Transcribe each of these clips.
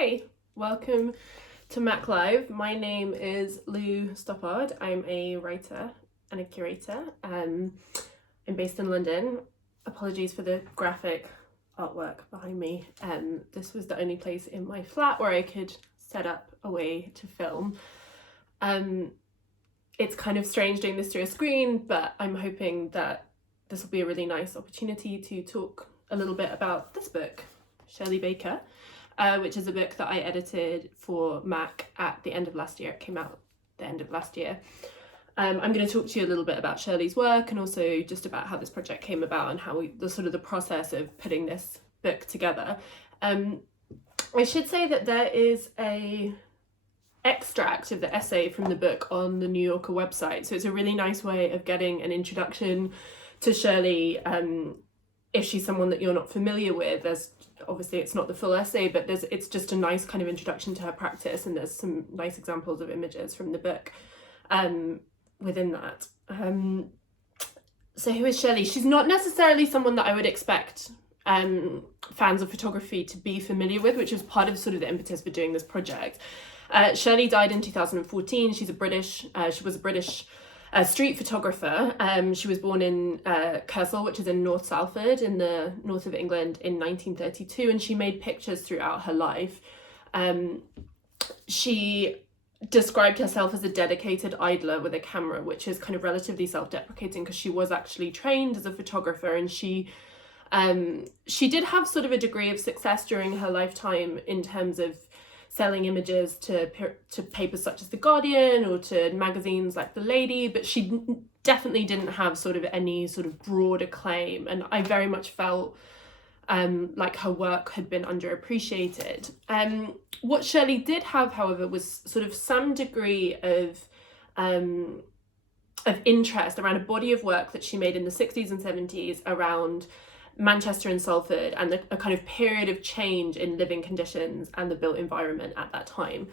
Hi, welcome to Mack Live. My name is Lou Stoppard. I'm a writer and a curator. I'm based in London. Apologies for the graphic artwork behind me. This was the only place in my flat where I could set up a way to film. It's kind of strange doing this through a screen, but I'm hoping that this will be a really nice opportunity to talk a little bit about this book, Shirley Baker, which is a book that I edited for Mack at the end of last year. It came out the end of last year. I'm going to talk to you a little bit about Shirley's work and also just about how this project came about and how the process of putting this book together. I should say that there is a extract of the essay from the book on the New Yorker website, so it's a really nice way of getting an introduction to Shirley. If she's someone that you're not familiar with, there's obviously it's not the full essay, but it's just a nice kind of introduction to her practice, and there's some nice examples of images from the book within that. So who is Shirley? She's not necessarily someone that I would expect fans of photography to be familiar with, which was part of sort of the impetus for doing this project. Shirley died in 2014. She was a British street photographer. She was born in Kersal, which is in North Salford in the north of England, in 1932, and she made pictures throughout her life. She described herself as a dedicated idler with a camera, which is kind of relatively self-deprecating because she was actually trained as a photographer, and she did have sort of a degree of success during her lifetime in terms of selling images to papers such as The Guardian or to magazines like The Lady, but she definitely didn't have sort of any sort of broad acclaim, and I very much felt like her work had been underappreciated. What Shirley did have, however, was sort of some degree of interest around a body of work that she made in the 60s and 70s around Manchester and Salford and a kind of period of change in living conditions and the built environment at that time.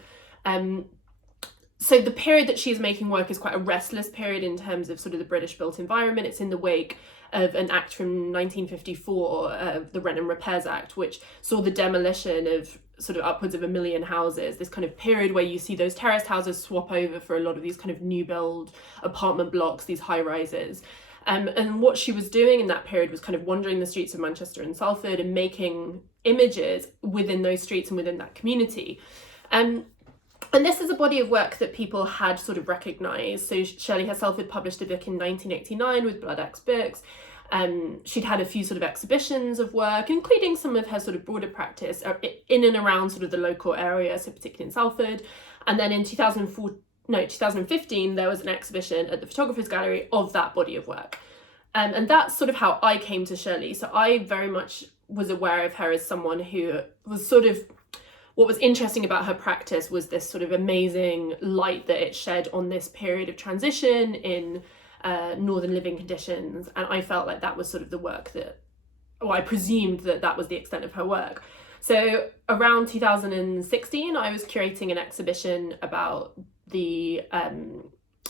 So the period that she's making work is quite a restless period in terms of sort of the British built environment. It's in the wake of an act from 1954, the Rent and Repairs Act, which saw the demolition of sort of upwards of 1 million houses, this kind of period where you see those terraced houses swap over for a lot of these kind of new build apartment blocks, these high rises. And what she was doing in that period was kind of wandering the streets of Manchester and Salford and making images within those streets and within that community. And this is a body of work that people had sort of recognised. So Shirley herself had published a book in 1989 with Blood X Books. She'd had a few sort of exhibitions of work, including some of her sort of broader practice in and around sort of the local area, so particularly in Salford. And then in 2015, there was an exhibition at the Photographer's Gallery of that body of work. And that's sort of how I came to Shirley. So I very much was aware of her as someone who was sort of, what was interesting about her practice was this sort of amazing light that it shed on this period of transition in northern living conditions. And I felt like that was sort of the work I presumed that was the extent of her work. So around 2016, I was curating an exhibition about the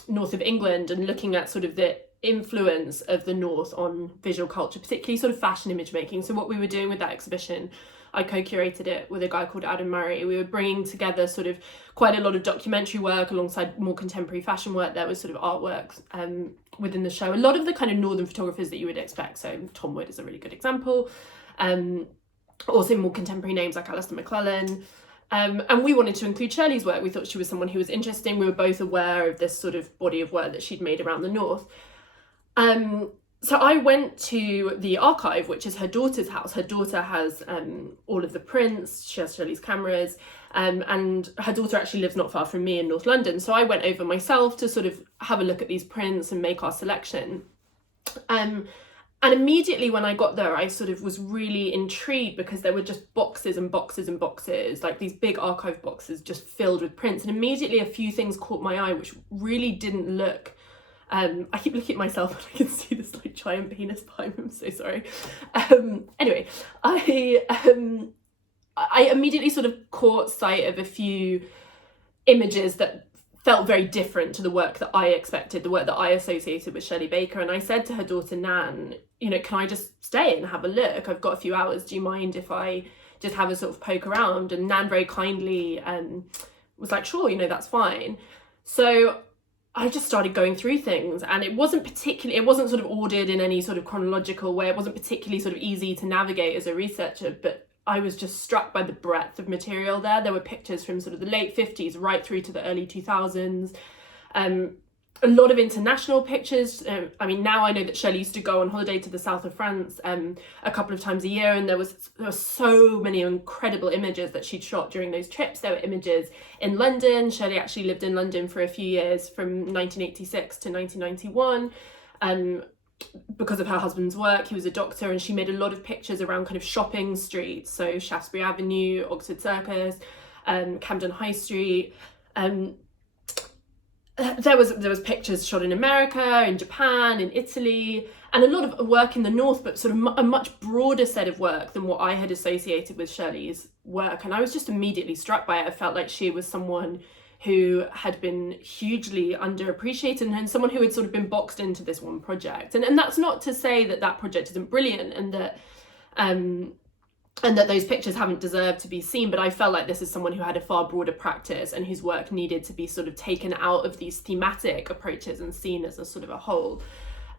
north of England and looking at sort of the influence of the north on visual culture, particularly sort of fashion image making. So what we were doing with that exhibition, I co-curated it with a guy called Adam Murray. We were bringing together sort of quite a lot of documentary work alongside more contemporary fashion work. There was sort of artworks within the show. A lot of the kind of northern photographers that you would expect. So Tom Wood is a really good example. Also more contemporary names like Alistair McClellan. And we wanted to include Shirley's work. We thought she was someone who was interesting. We were both aware of this sort of body of work that she'd made around the north. So I went to the archive, which is her daughter's house. Her daughter has all of the prints. She has Shirley's cameras. And her daughter actually lives not far from me in North London. So I went over myself to sort of have a look at these prints and make our selection. And immediately when I got there, I sort of was really intrigued because there were just boxes and boxes and boxes, like these big archive boxes just filled with prints. And immediately a few things caught my eye, which really didn't look, I keep looking at myself and I can see this like giant penis behind me. I'm so sorry. Anyway, I immediately sort of caught sight of a few images that felt very different to the work that I expected, the work that I associated with Shirley Baker. And I said to her daughter, Nan, can I just stay and have a look? I've got a few hours. Do you mind if I just have a sort of poke around. And Nan very kindly was like, sure, you know, that's fine. So I just started going through things, and it wasn't sort of ordered in any sort of chronological way. It wasn't particularly sort of easy to navigate as a researcher, but I was just struck by the breadth of material there. There were pictures from sort of the late 50s right through to the early 2000s. A lot of international pictures. I mean, now I know that Shirley used to go on holiday to the south of France a couple of times a year, and there were so many incredible images that she'd shot during those trips. There were images in London. Shirley actually lived in London for a few years from 1986 to 1991 because of her husband's work. He was a doctor, and she made a lot of pictures around kind of shopping streets, so Shaftesbury Avenue, Oxford Circus, Camden High Street. There was pictures shot in America, in Japan, in Italy, and a lot of work in the north, but sort of a much broader set of work than what I had associated with Shirley's work. And I was just immediately struck by it. I felt like she was someone who had been hugely underappreciated, and someone who had sort of been boxed into this one project. And that's not to say that that project isn't brilliant, and that those pictures haven't deserved to be seen, but I felt like this is someone who had a far broader practice, and whose work needed to be sort of taken out of these thematic approaches and seen as a sort of a whole.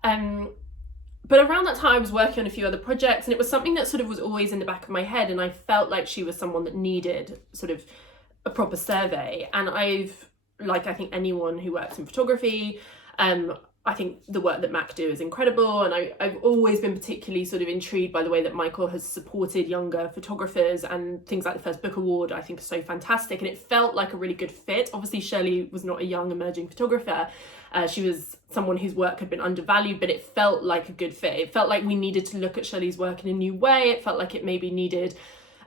But around that time I was working on a few other projects, and it was something that sort of was always in the back of my head, and I felt like she was someone that needed sort of a proper survey. And I've, like I think anyone who works in photography, I think the work that Mack do is incredible, and I've always been particularly sort of intrigued by the way that Michael has supported younger photographers, and things like the First Book Award I think are so fantastic, and it felt like a really good fit. Obviously Shirley was not a young emerging photographer, she was someone whose work had been undervalued, but it felt like a good fit. It felt like we needed to look at Shirley's work in a new way. It felt like it maybe needed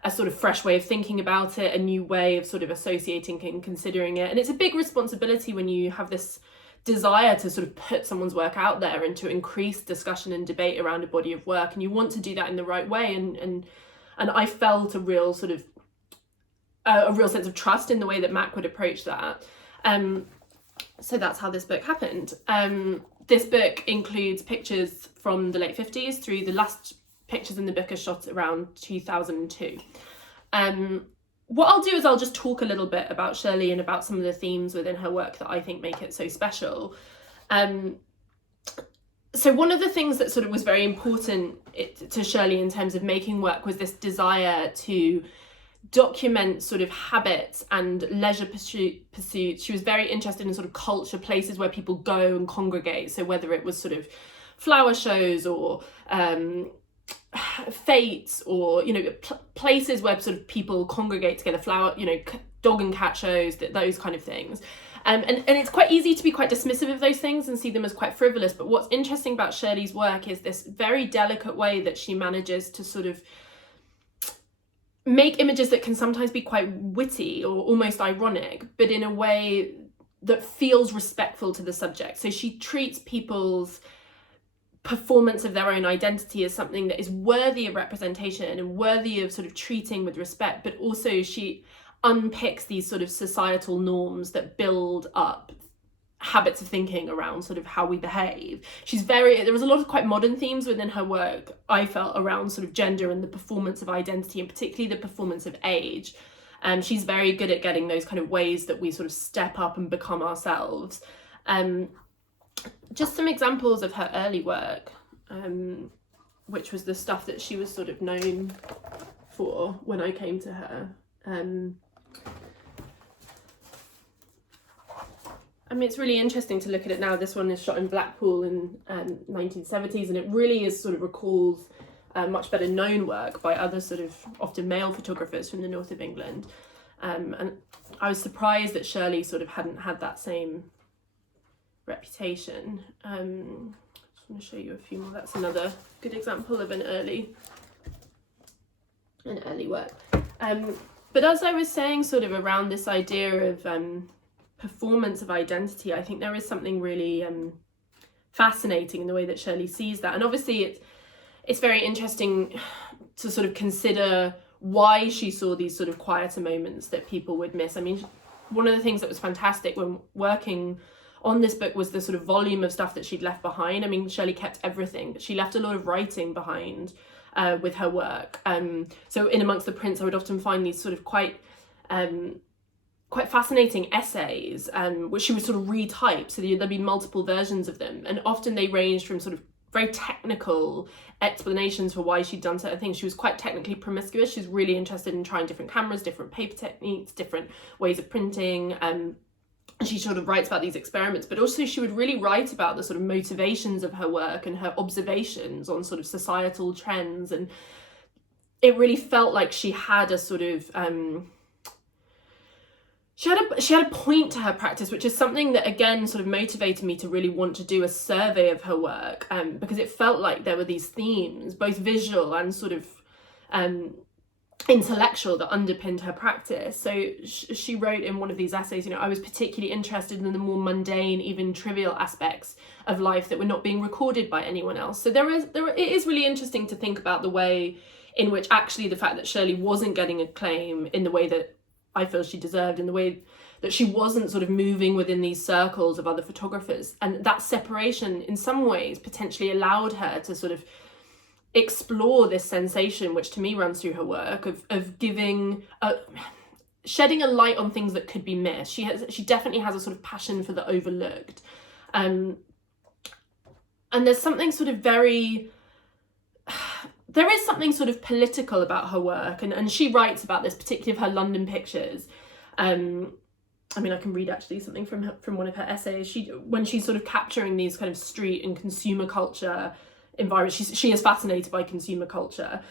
a sort of fresh way of thinking about it, a new way of sort of associating and considering it. And it's a big responsibility when you have this desire to sort of put someone's work out there and to increase discussion and debate around a body of work, and you want to do that in the right way. And I felt a real sort of a real sense of trust in the way that Mack would approach that. So that's how this book happened. This book includes pictures from the late 50s through the last pictures in the book are shot around 2002. What I'll do is I'll just talk a little bit about Shirley and about some of the themes within her work that I think make it so special. So one of the things that sort of was very important to Shirley in terms of making work was this desire to document sort of habits and leisure pursuits. She was very interested in sort of culture, places where people go and congregate. So whether it was sort of flower shows or fetes, or places where sort of people congregate together, dog and cat shows, those kind of things. And it's quite easy to be quite dismissive of those things and see them as quite frivolous, but what's interesting about Shirley's work is this very delicate way that she manages to sort of make images that can sometimes be quite witty or almost ironic, but in a way that feels respectful to the subject. So she treats people's performance of their own identity as something that is worthy of representation and worthy of sort of treating with respect, but also she unpicks these sort of societal norms that build up habits of thinking around sort of how we behave. There was a lot of quite modern themes within her work, I felt, around sort of gender and the performance of identity, and particularly the performance of age. She's very good at getting those kind of ways that we sort of step up and become ourselves. Just some examples of her early work, which was the stuff that she was sort of known for when I came to her. I mean, it's really interesting to look at it now. This one is shot in Blackpool in 1970s, and it really is sort of recalls much better known work by other sort of often male photographers from the north of England. And I was surprised that Shirley sort of hadn't had that same reputation. I just want to show you a few more. That's another good example of an early work. But as I was saying, sort of around this idea of performance of identity, I think there is something really fascinating in the way that Shirley sees that. And obviously it's very interesting to sort of consider why she saw these sort of quieter moments that people would miss. I mean, one of the things that was fantastic when working on this book was the sort of volume of stuff that she'd left behind. I mean, Shirley kept everything, but she left a lot of writing behind. with her work. So in amongst the prints, I would often find these sort of quite fascinating essays, which she would sort of retype. So there'd be multiple versions of them, and often they ranged from sort of very technical explanations for why she'd done certain things. She was quite technically promiscuous. She's really interested in trying different cameras, different paper techniques, different ways of printing. And she sort of writes about these experiments, but also she would really write about the sort of motivations of her work and her observations on sort of societal trends. And it really felt like she had a sort of she had a point to her practice, which is something that again sort of motivated me to really want to do a survey of her work, because it felt like there were these themes, both visual and sort of intellectual, that underpinned her practice. So she wrote in one of these essays, I was particularly interested in the more mundane, even trivial aspects of life that were not being recorded by anyone else. So it is really interesting to think about the way in which actually the fact that Shirley wasn't getting acclaim in the way that I feel she deserved, in the way that she wasn't sort of moving within these circles of other photographers, and that separation in some ways potentially allowed her to sort of explore this sensation, which to me runs through her work, of giving shedding a light on things that could be missed. She definitely has a sort of passion for the overlooked, and there's something sort of there is something sort of political about her work, and she writes about this, particularly of her London pictures. I can read actually something from one of her essays. When she's sort of capturing these kind of street and consumer culture environment, she is fascinated by consumer culture.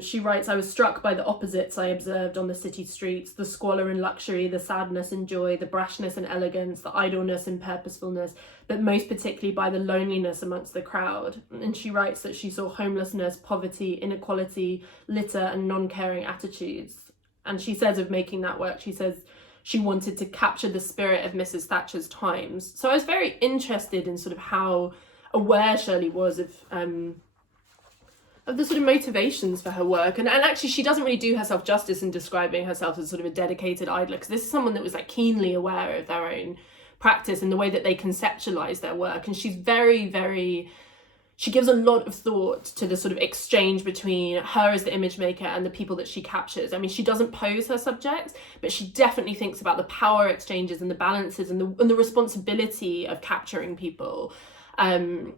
She writes, "I was struck by the opposites I observed on the city streets, the squalor and luxury, the sadness and joy, the brashness and elegance, the idleness and purposefulness, but most particularly by the loneliness amongst the crowd." And she writes that she saw homelessness, poverty, inequality, litter and non-caring attitudes. And she says of making that work, she says she wanted to capture the spirit of Mrs. Thatcher's times. So I was very interested in sort of how aware Shirley was of the sort of motivations for her work, and actually she doesn't really do herself justice in describing herself as sort of a dedicated idler, because this is someone that was like keenly aware of their own practice and the way that they conceptualize their work, and she's she gives a lot of thought to the sort of exchange between her as the image maker and the people that she captures. I mean, she doesn't pose her subjects, but she definitely thinks about the power exchanges and the balances and the responsibility of capturing people. And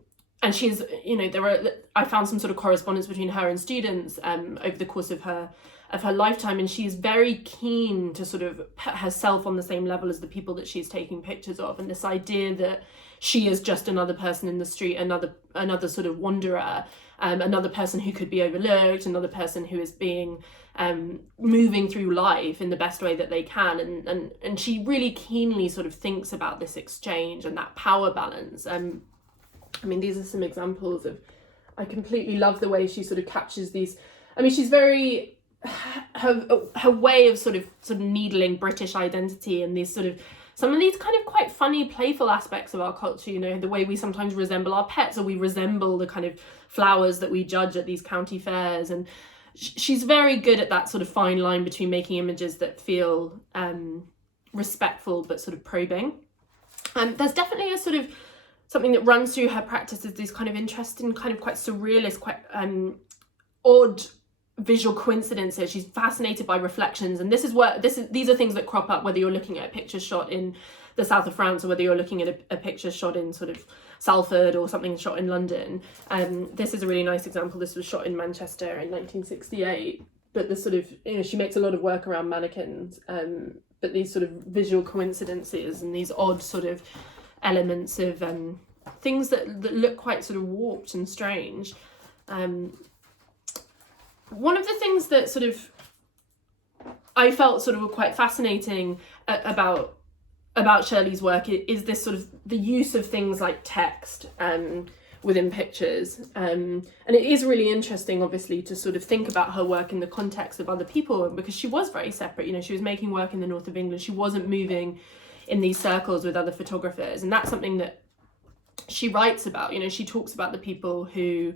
she's, I found some sort of correspondence between her and students over the course of her lifetime, and she's very keen to sort of put herself on the same level as the people that she's taking pictures of, and this idea that she is just another person in the street, another sort of wanderer, another person who could be overlooked, another person who is being moving through life in the best way that they can, and she really keenly sort of thinks about this exchange and that power balance. These are some examples of, I completely love the way she sort of captures these. She's very, her way of sort of needling British identity and these sort of, some of these kind of quite funny, playful aspects of our culture, the way we sometimes resemble our pets, or we resemble the kind of flowers that we judge at these county fairs. And she's very good at that sort of fine line between making images that feel respectful but sort of probing. There's definitely a sort of something that runs through her practice, is these kind of interesting, kind of quite surrealist, quite odd visual coincidences. She's fascinated by reflections, and these are things that crop up whether you're looking at a picture shot in the south of France or whether you're looking at a picture shot in sort of Salford or something shot in London. This is a really nice example. This was shot in Manchester in 1968, but the sort of, she makes a lot of work around mannequins, but these sort of visual coincidences and these odd sort of elements of things that look quite sort of warped and strange. One of the things that sort of I felt sort of were quite fascinating about Shirley's work is this sort of the use of things like text within pictures, and it is really interesting, obviously, to sort of think about her work in the context of other people, because she was very separate. She was making work in the north of England. She wasn't moving in these circles with other photographers, and that's something that she writes about. She talks about the people who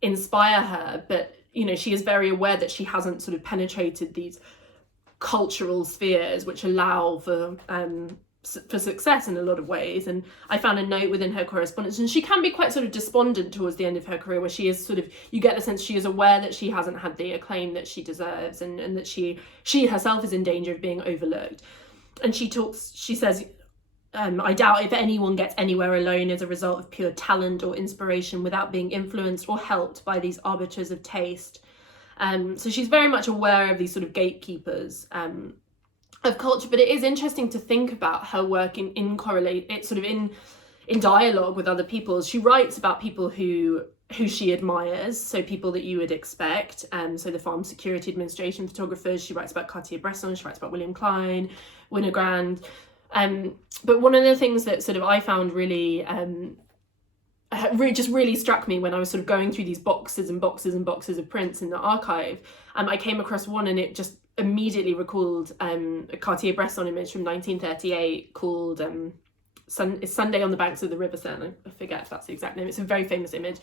inspire her, but she is very aware that she hasn't sort of penetrated these cultural spheres which allow for for success in a lot of ways. And I found a note within her correspondence, and she can be quite sort of despondent towards the end of her career, where she is sort of, you get the sense she is aware that she hasn't had the acclaim that she deserves, and that she herself is in danger of being overlooked. And she says, I doubt if anyone gets anywhere alone as a result of pure talent or inspiration without being influenced or helped by these arbiters of taste. So she's very much aware of these sort of gatekeepers of culture, but it is interesting to think about her work in dialogue with other people. She writes about people who she admires, so people that you would expect, so the Farm Security Administration photographers. She writes about Cartier-Bresson, she writes about William Klein, Winogrand. But one of the things that sort of I found really struck me when I was sort of going through these boxes and boxes and boxes of prints in the archive, I came across one, and it just immediately recalled a Cartier-Bresson image from 1938 called Sunday on the Banks of the River Seine. I forget if that's the exact name. It's a very famous image.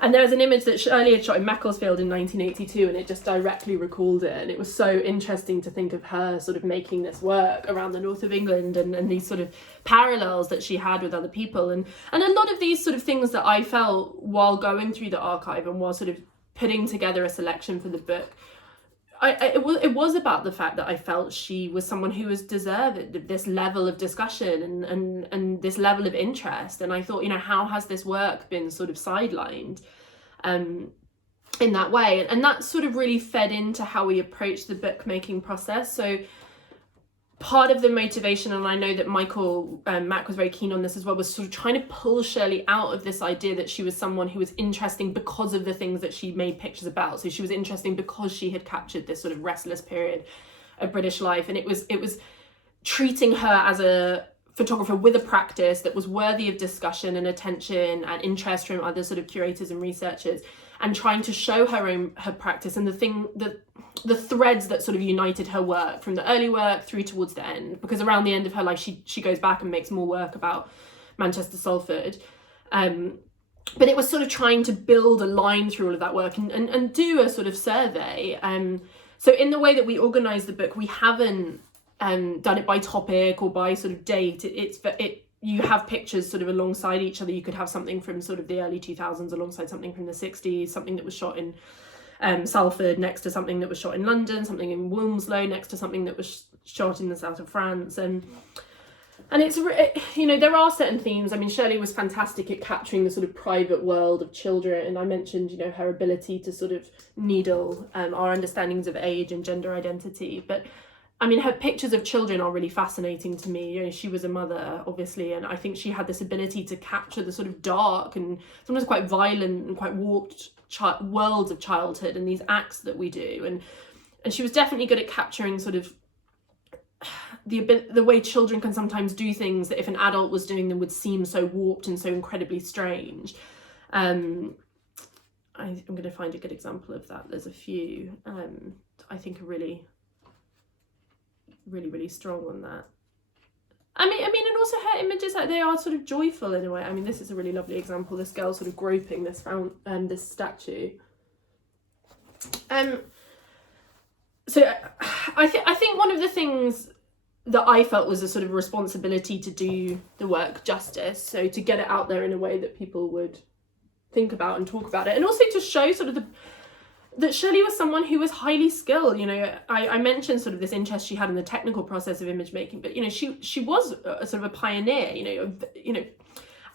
And there was an image that Shirley had shot in Macclesfield in 1982, and it just directly recalled it. And it was so interesting to think of her sort of making this work around the north of England, and these sort of parallels that she had with other people. And a lot of these sort of things that I felt while going through the archive and while sort of putting together a selection for the book, it was about the fact that I felt she was someone who was deserved this level of discussion and this level of interest. And I thought, how has this work been sort of sidelined in that way? And that sort of really fed into how we approached the bookmaking process. So part of the motivation, and I know that Mack was very keen on this as well, was sort of trying to pull Shirley out of this idea that she was someone who was interesting because of the things that she made pictures about. So she was interesting because she had captured this sort of restless period of British life, and it was treating her as a photographer with a practice that was worthy of discussion and attention and interest from other sort of curators and researchers, and trying to show her practice and the threads that sort of united her work from the early work through towards the end, because around the end of her life she goes back and makes more work about Manchester Salford, but it was sort of trying to build a line through all of that work and do a sort of survey. So in the way that we organise the book, we haven't done it by topic or by sort of date. You have pictures sort of alongside each other. You could have something from sort of the early 2000s alongside something from the 60s, something that was shot in Salford next to something that was shot in London, something in Wilmslow next to something that was shot in the south of France. And it's, there are certain themes. I mean, Shirley was fantastic at capturing the sort of private world of children. And I mentioned, her ability to sort of needle our understandings of age and gender identity. But I mean, her pictures of children are really fascinating to me. She was a mother, obviously, and I think she had this ability to capture the sort of dark and sometimes quite violent and quite warped worlds of childhood and these acts that we do. And she was definitely good at capturing sort of the way children can sometimes do things that if an adult was doing them would seem so warped and so incredibly strange. I'm going to find a good example of that. There's a few I think are really strong on that. I mean, and also her images, like, they are sort of joyful in a way. I mean, this is a really lovely example. This girl sort of groping this statue. So I think one of the things that I felt was a sort of responsibility to do the work justice. So to get it out there in a way that people would think about and talk about it, and also to show sort of that Shirley was someone who was highly skilled. I mentioned sort of this interest she had in the technical process of image making, but she was a sort of a pioneer.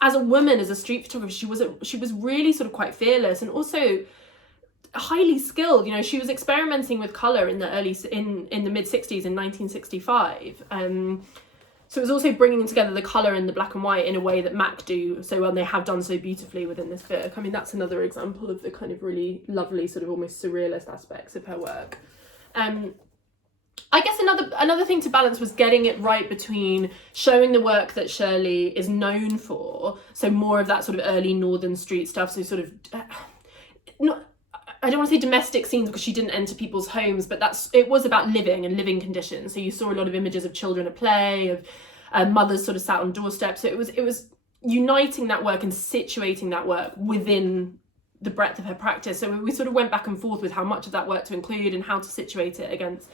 As a woman, as a street photographer, she was really sort of quite fearless and also highly skilled. She was experimenting with color in the mid 60s in 1965. So it was also bringing together the colour and the black and white in a way that Mack do so well, and they have done so beautifully within this book. I mean, that's another example of the kind of really lovely sort of almost surrealist aspects of her work. I guess another thing to balance was getting it right between showing the work that Shirley is known for, so more of that sort of early northern street stuff, so sort of I don't want to say domestic scenes because she didn't enter people's homes, but it was about living and living conditions. So you saw a lot of images of children at play, of mothers sort of sat on doorsteps. So it was uniting that work and situating that work within the breadth of her practice. So we sort of went back and forth with how much of that work to include and how to situate it against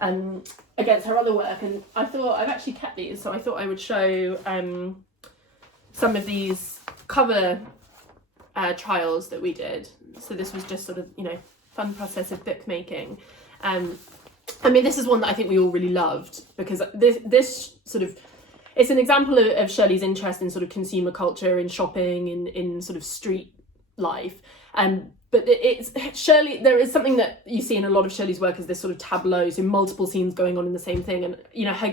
against her other work. And I thought, I've actually kept these, so I thought I would show some of these cover trials that we did. So this was just sort of, you know, fun process of bookmaking. I mean, this is one that I think we all really loved, because this sort of, it's an example of Shirley's interest in sort of consumer culture, in shopping, in sort of street life. But it's Shirley, there is something that you see in a lot of Shirley's work, is this sort of tableau, so multiple scenes going on in the same thing. And, you know, her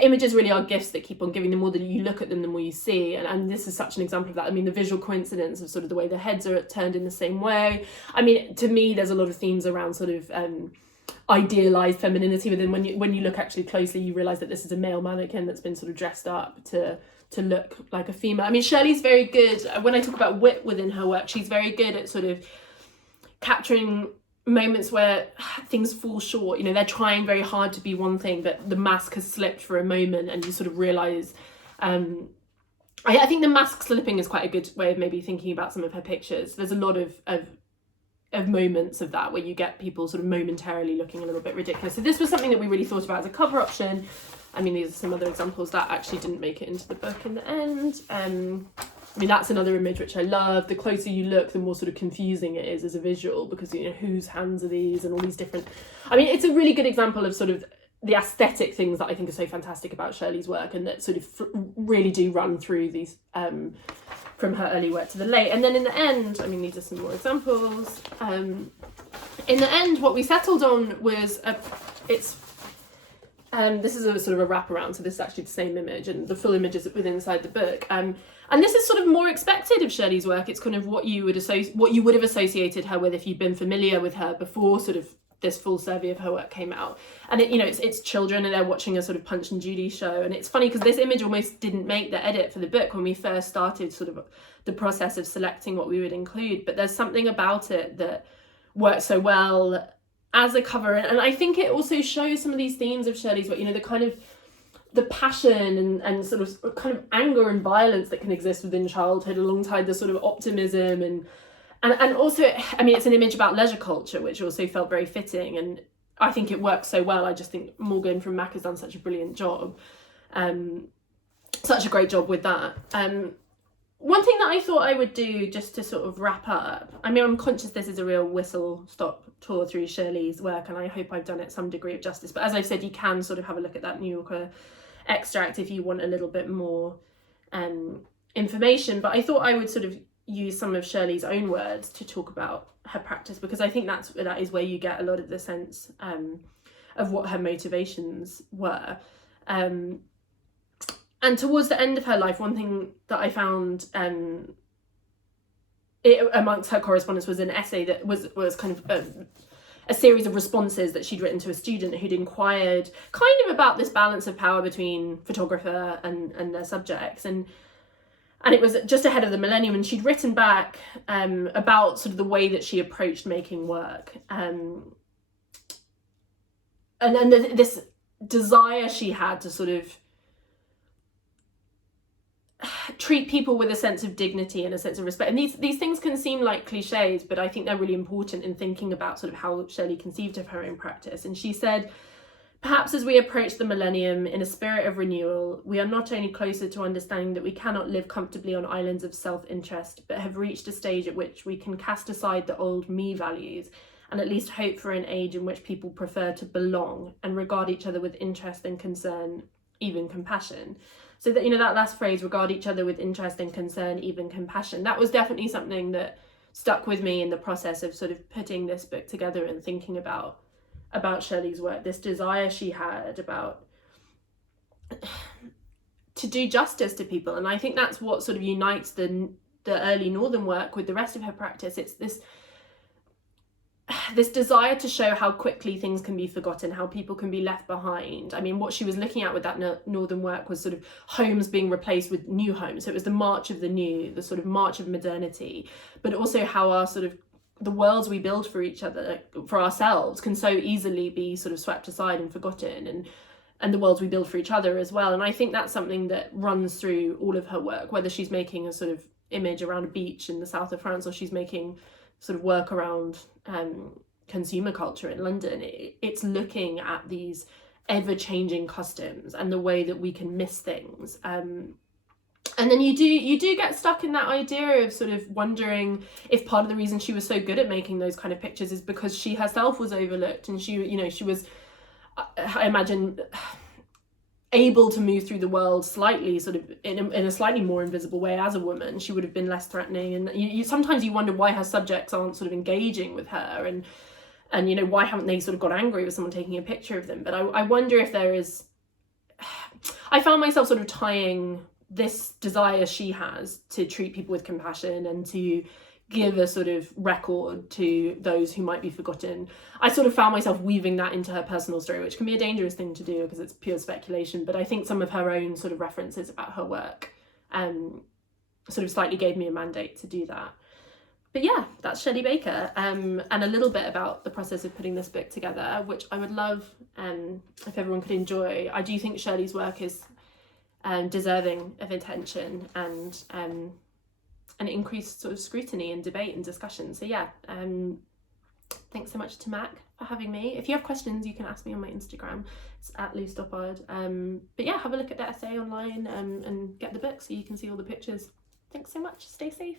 images really are gifts that keep on giving. The more that you look at them, the more you see. And this is such an example of that. I mean, the visual coincidence of sort of the way the heads are turned in the same way. I mean, to me, there's a lot of themes around sort of idealized femininity, but then when you look actually closely, you realize that this is a male mannequin that's been sort of dressed up to look like a female. I mean, Shirley's very good, when I talk about wit within her work, she's very good at sort of capturing moments where things fall short. You know, they're trying very hard to be one thing, but the mask has slipped for a moment, and you sort of realize I think the mask slipping is quite a good way of maybe thinking about some of her pictures. There's a lot of moments of that where you get people sort of momentarily looking a little bit ridiculous. So this was something that we really thought about as a cover option. I mean, these are some other examples that actually didn't make it into the book in the end. I mean, that's another image which I love. The closer you look, the more sort of confusing it is as a visual, because, you know, whose hands are these and all these different... I mean, it's a really good example of sort of the aesthetic things that I think are so fantastic about Shirley's work, and that sort of really do run through these from her early work to the late. And then in the end, I mean, these are some more examples. In the end, what we settled on was this is a sort of a wraparound, so this is actually the same image, and the full image is within inside the book. And this is sort of more expected of Shirley's work. It's kind of what you would have associated her with if you'd been familiar with her before sort of this full survey of her work came out. And it's children, and they're watching a sort of Punch and Judy show. And it's funny because this image almost didn't make the edit for the book when we first started sort of the process of selecting what we would include. But there's something about it that works so well as a cover. And I think it also shows some of these themes of Shirley's work, you know, the kind of the passion and sort of kind of anger and violence that can exist within childhood, alongside the sort of optimism and also, I mean, it's an image about leisure culture, which also felt very fitting, and I think it works so well. I just think Morgan from Mack has done such a brilliant job, such a great job with that. One thing that I thought I would do just to sort of wrap up, I mean, I'm conscious this is a real whistle-stop tour through Shirley's work, and I hope I've done it some degree of justice, but as I've said, you can sort of have a look at that New Yorker extract if you want a little bit more information. But I thought I would sort of use some of Shirley's own words to talk about her practice, because I think that is where you get a lot of the sense of what her motivations were. And towards the end of her life, one thing that I found amongst her correspondence was an essay that was kind of a series of responses that she'd written to a student who'd inquired kind of about this balance of power between photographer and their subjects. And it was just ahead of the millennium, and she'd written back about sort of the way that she approached making work. And this desire she had to sort of treat people with a sense of dignity and a sense of respect. And these things can seem like cliches, but I think they're really important in thinking about sort of how Shirley conceived of her own practice. And she said, "Perhaps as we approach the millennium in a spirit of renewal, we are not only closer to understanding that we cannot live comfortably on islands of self-interest, but have reached a stage at which we can cast aside the old me values and at least hope for an age in which people prefer to belong and regard each other with interest and concern, even compassion." So that, you know, that last phrase, regard each other with interest and concern, even compassion, that was definitely something that stuck with me in the process of sort of putting this book together and thinking about Shirley's work, this desire she had to do justice to people. And I think that's what sort of unites the early Northern work with the rest of her practice. It's this desire to show how quickly things can be forgotten, how people can be left behind. I mean, what she was looking at with that Northern work was sort of homes being replaced with new homes. So it was the march of the new, the sort of march of modernity, but also how our sort of the worlds we build for each other, for ourselves, can so easily be sort of swept aside and forgotten, and the worlds we build for each other as well. And I think that's something that runs through all of her work, whether she's making a sort of image around a beach in the south of France, or she's making sort of work around consumer culture in London. It's looking at these ever-changing customs and the way that we can miss things. And then you do get stuck in that idea of sort of wondering if part of the reason she was so good at making those kind of pictures is because she herself was overlooked, and she, you know, she was, I imagine, able to move through the world slightly sort of in a slightly more invisible way as a woman. She would have been less threatening, and you sometimes you wonder why her subjects aren't sort of engaging with her, and you know, why haven't they sort of got angry with someone taking a picture of them. But I wonder if there is, I found myself sort of tying this desire she has to treat people with compassion and to give a sort of record to those who might be forgotten. I sort of found myself weaving that into her personal story, which can be a dangerous thing to do because it's pure speculation. But I think some of her own sort of references about her work sort of slightly gave me a mandate to do that. But yeah, that's Shirley Baker, and a little bit about the process of putting this book together, which I would love if everyone could enjoy. I do think Shirley's work is deserving of attention and increased sort of scrutiny and debate and discussion. So yeah, thanks so much to Mack for having me. If you have questions, you can ask me on my Instagram. It's at Lou Stoppard. But yeah, have a look at the essay online and get the book so you can see all the pictures. Thanks so much. Stay safe.